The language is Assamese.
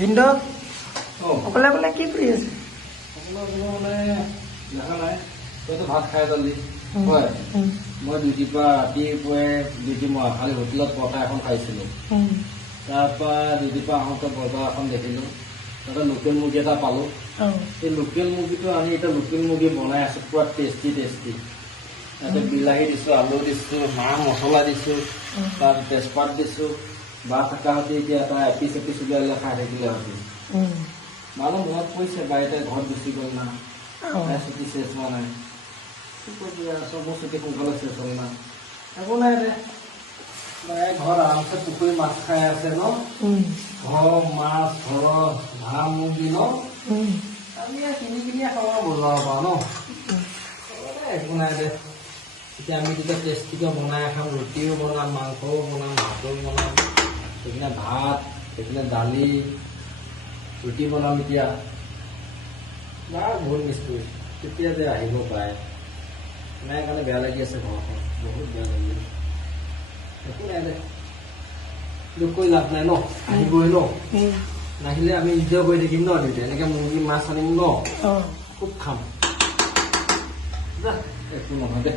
ভিন্দ অকলে অকলে কি কৰি আছে? মানে দেখা নাই তইতো ভাত খাই যালি হয় মই ডিউটিৰ পৰা ৰাতিপুৱাই ডিউটি মই খালি হোটেলত পৰঠা এখন খাইছিলোঁ তাৰপৰা ডিউটিৰ পৰা আহোঁতে বজাৰ এখন দেখিলোঁ তাতে লোকেল মুৰ্গী এটা পালোঁ এই লোকেল মুৰ্গীটো আনি এতিয়া লোকেল মুৰ্গী বনাই আছোঁ পুৰা টেষ্টি ইয়াতে বিলাহী দিছোঁ আলু দিছোঁ হাঁহ মছলা দিছোঁ তাত তেজপাত দিছোঁ বা থাকাহঁতে এতিয়া এটা এপিচ উলিয়ালে খাই থাকিলে আজি মানুহ মনত পৰিছে বাৰীতে ঘৰত গুচি গ'ল না ছুটি চেছ হোৱা নাই চবৰ ছুটি সোনকালে চেছ হ'ল না একো নাই দে ঘৰত আৰামছে পুখুৰী মাছ খাই আছে ন ঘৰৰ মাছ ঘৰৰ হাঁহ মুৰ্গী ন আমি কিনি খাব বজাৰৰ পৰা ন একো নাই দে এতিয়া আমি তেতিয়া টেষ্টিকৈ বনাই খাম ৰুটিও বনাম মাংসও বনাম ভাতো বনাম সেইদিনা ভাত সেইদিনা দালি ৰুটি বনাম এতিয়া বহুত মিছ কৰিছোঁ তেতিয়া যে আহিব পাৰে নাই কাৰণে বেয়া লাগি আছে ঘৰখন বহুত বেয়া লাগি আছে একো নাই দে দুখ কৰি লাভ নাই ন আহিবই ন নাহিলে আমি এনজয় কৰি থাকিম ন দুইটা এনেকৈ মুৰ্গী মাছ আনিম ন খুব খাম একো নহয় দে